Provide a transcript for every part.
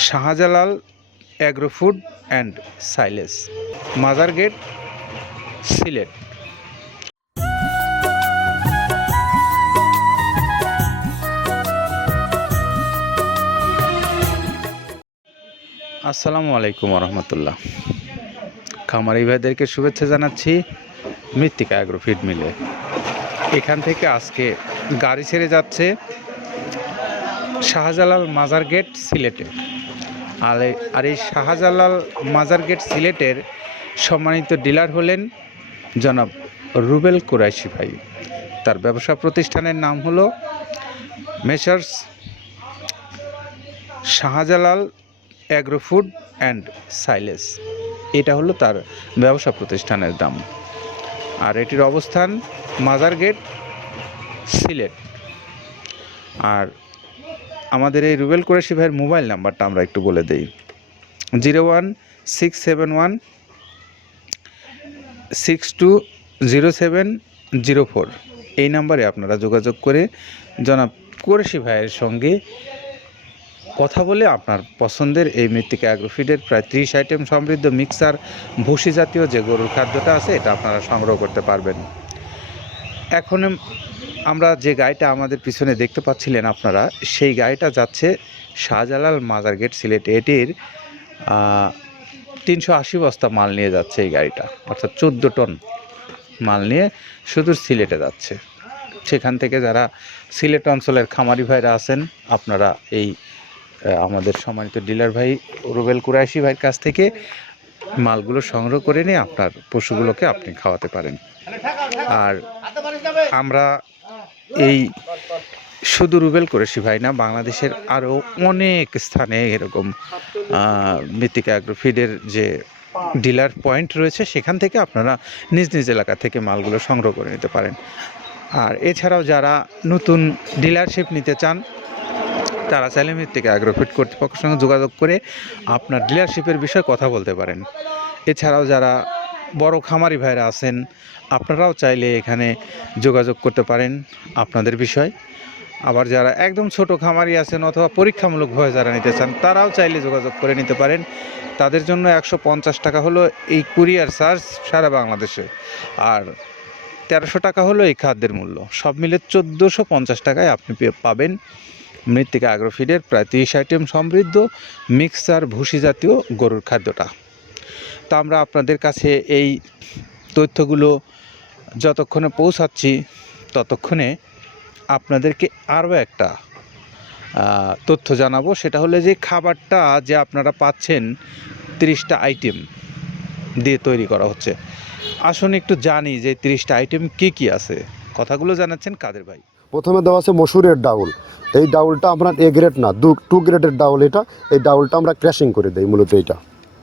Shahjalal agro food and সাইলেস মাজার gate Sylhet আসসালামু আলাইকুম রহমতুল্লাহ খামারি ভাইদেরকে শুভেচ্ছা জানাচ্ছি মৃত্তিকা অ্যাগ্রো ফিড মিলে এখান থেকে আজকে গাড়ি ছেড়ে যাচ্ছে শাহজালাল মাজার গেট সিলেটে আর এই- আর এই শাহজালাল মাজার গেট সিলেটের সম্মানিত ডিলার হলেন জনাব রুবেল কুরাইশি ভাই। তার ব্যবসা প্রতিষ্ঠানের নাম হলো Messrs Shahjalal agro food and silage. এটা হলো তার ব্যবসা প্রতিষ্ঠানের দাম। আর এটির অবস্থান মাজার গেট সিলেট। আর আমাদের এই রুবেল কুরেশি ভাইয়ের মোবাইল নাম্বারটা আমরা একটু বলে দিই। Zero one, six seven one, six two zero seven zero four. এই নাম্বারে আপনারা যোগাযোগ করে জনাব কুরেশি ভাইয়ের সঙ্গে কথা বলে আপনার পছন্দের এই মৃত্তিকা অ্যাগ্রোফিডের প্রায় ত্রিশ আইটেম সমৃদ্ধ মিক্সার, ভুসি জাতীয় যে গরুর খাদ্যটা আছে, এটা আপনারা সংগ্রহ করতে পারবেন। এখন আমরা যে গাড়িটা আমাদের পিছনে দেখতে পাচ্ছিলেন আপনারা, সেই গাড়িটা যাচ্ছে শাহজালাল মাজার গেট সিলেট। এটির তিনশো আশি বস্তা মাল নিয়ে যাচ্ছে এই গাড়িটা। অর্থাৎ চোদ্দ টন মাল নিয়ে শুধু সিলেটে যাচ্ছে। সেখান থেকে যারা সিলেট অঞ্চলের খামারি ভাইরা আছেন, আপনারা এই আমাদের সম্মানিত ডিলার ভাই রুবেল কুরাইশি ভাইয়ের কাছ থেকে মালগুলো সংগ্রহ করে নিয়ে আপনার পশুগুলোকে আপনি খাওয়াতে পারেন। আর আমরা এই শুধু রুবেল কুরেশি ভাই না, বাংলাদেশের আরও অনেক স্থানে এরকম মৃত্তিকা অ্যাগ্রোফিডের যে ডিলার পয়েন্ট রয়েছে, সেখান থেকে আপনারা নিজ নিজ এলাকা থেকে মালগুলো সংগ্রহ করে নিতে পারেন। আর এছাড়াও যারা নতুন ডিলারশিপ নিতে চান, তারা চাইলে মৃত্তিকা অ্যাগ্রোফিট কর্তৃপক্ষের সঙ্গে যোগাযোগ করে আপনার ডিলারশিপের বিষয়ে কথা বলতে পারেন। এছাড়াও যারা বড় খামারি ভাইরা আছেন, আপনারাও চাইলে এখানে যোগাযোগ করতে পারেন আপনাদের বিষয়। আবার যারা একদম ছোট খামারি আছেন অথবা পরীক্ষামূলক পরীক্ষামূলকভাবে যারা নিতে চান, তারাও চাইলে যোগাযোগ করে নিতে পারেন। তাদের জন্য একশো পঞ্চাশ টাকা হলো এই কুরিয়ার চার্জ সারা বাংলাদেশে। আর তেরোশো টাকা হলো এই খাদ্যের মূল্য। সব মিলে চোদ্দোশো পঞ্চাশ টাকায় আপনি পাবেন। মৃত্তিকা অ্যাগ্রোফিডের প্রায় তিরিশ আইটেম সমৃদ্ধ মিক্সার, ভুসি জাতীয় গরুর খাদ্যটা। তা আমরা আপনাদের কাছে এই তথ্যগুলো যতক্ষণে পৌঁছাচ্ছি, ততক্ষণে আপনাদেরকে আরও একটা তথ্য জানাব। সেটা হলে যে খাবারটা যে আপনারা পাচ্ছেন, তিরিশটা আইটেম দিয়ে তৈরি করা হচ্ছে। আসুন একটু জানি যে তিরিশটা আইটেম কি কি আছে। কথাগুলো জানাচ্ছেন কাদের ভাই? প্রথমে দেওয়া আছে মসুরের ডাউল। এই ডাউলটা আপনার এ গ্রেড না, দু টু গ্রেডের ডাউল এটা। এই ডাউলটা আমরা ক্র্যাশিং করে দিই মূলত এইটা।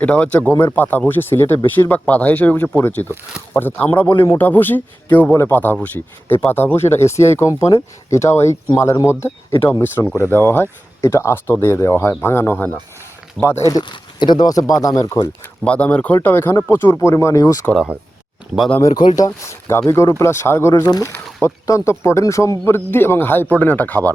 এটা হচ্ছে গমের পাতা ভুসি সিলেটে বেশিরভাগ পাতা হিসেবে বেশি পরিচিত। অর্থাৎ আমরা বলি মোটা ভুসি কেউ বলে পাতা ভুসি এই পাতা ভুসি এটা এসিআই কোম্পানি এটাও এই মালের মধ্যে, এটাও মিশ্রণ করে দেওয়া হয়, এটা আস্ত দিয়ে দেওয়া হয়, ভাঙানো হয় না। বাদ এটা এটা দেওয়া আছে বাদামের খোল। বাদামের খোলটাও এখানে প্রচুর পরিমাণে ইউজ করা হয়। বাদামের খোলটা গাভী গরু প্লাস সার গরুর জন্য অত্যন্ত প্রোটিন সমৃদ্ধি এবং হাই প্রোটিন একটা খাবার।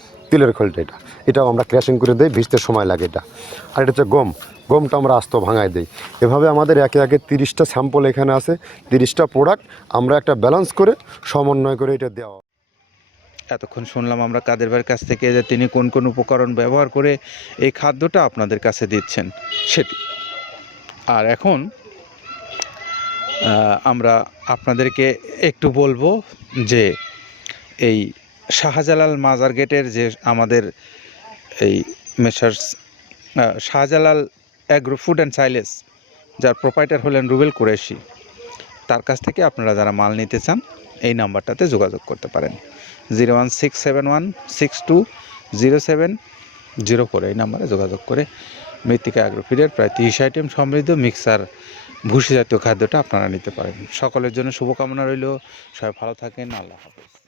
তিলের খোলটা এটা। এটাও আমরা ক্র্যাশিং করে দিই, ভিজতে সময় লাগে এটা। আর এটা হচ্ছে গম। গমটা আমরা আস্ত ভাঙায় দিই। এভাবে আমাদের একে একে তিরিশটা স্যাম্পল এখানে আছে, তিরিশটা প্রোডাক্ট আমরা একটা ব্যালেন্স করে সমন্বয় করে এটা দেওয়া। এতক্ষণ শুনলাম আমরা কাদের ভাইয়ের কাছ থেকে যে তিনি কোন কোন উপকরণ ব্যবহার করে এই খাদ্যটা আপনাদের কাছে দিচ্ছেন, সেটি। আর এখন আমরা আপনাদেরকে একটু বলব যে এই শাহজালাল মাজার গেটের যে আমাদের এই Messrs Shahjalal agro food and silage যার প্রোপাইটার হলেন রুবেল কুরেশি তার কাছ থেকে আপনারা যারা মাল নিতে চান, এই নাম্বারটাতে যোগাযোগ করতে পারেন। Zero one six seven one six two zero seven zero four এই নাম্বারে যোগাযোগ করে মৃত্তিকা অ্যাগ্রোফিডের প্রায় তিরিশ আইটেম সমৃদ্ধ মিক্সার ভুসি জাতীয় খাদ্যটা আপনারা নিতে পারেন। সকলের জন্য শুভকামনা রইল। সবাই ভালো থাকেন। আল্লাহ হাফেজ।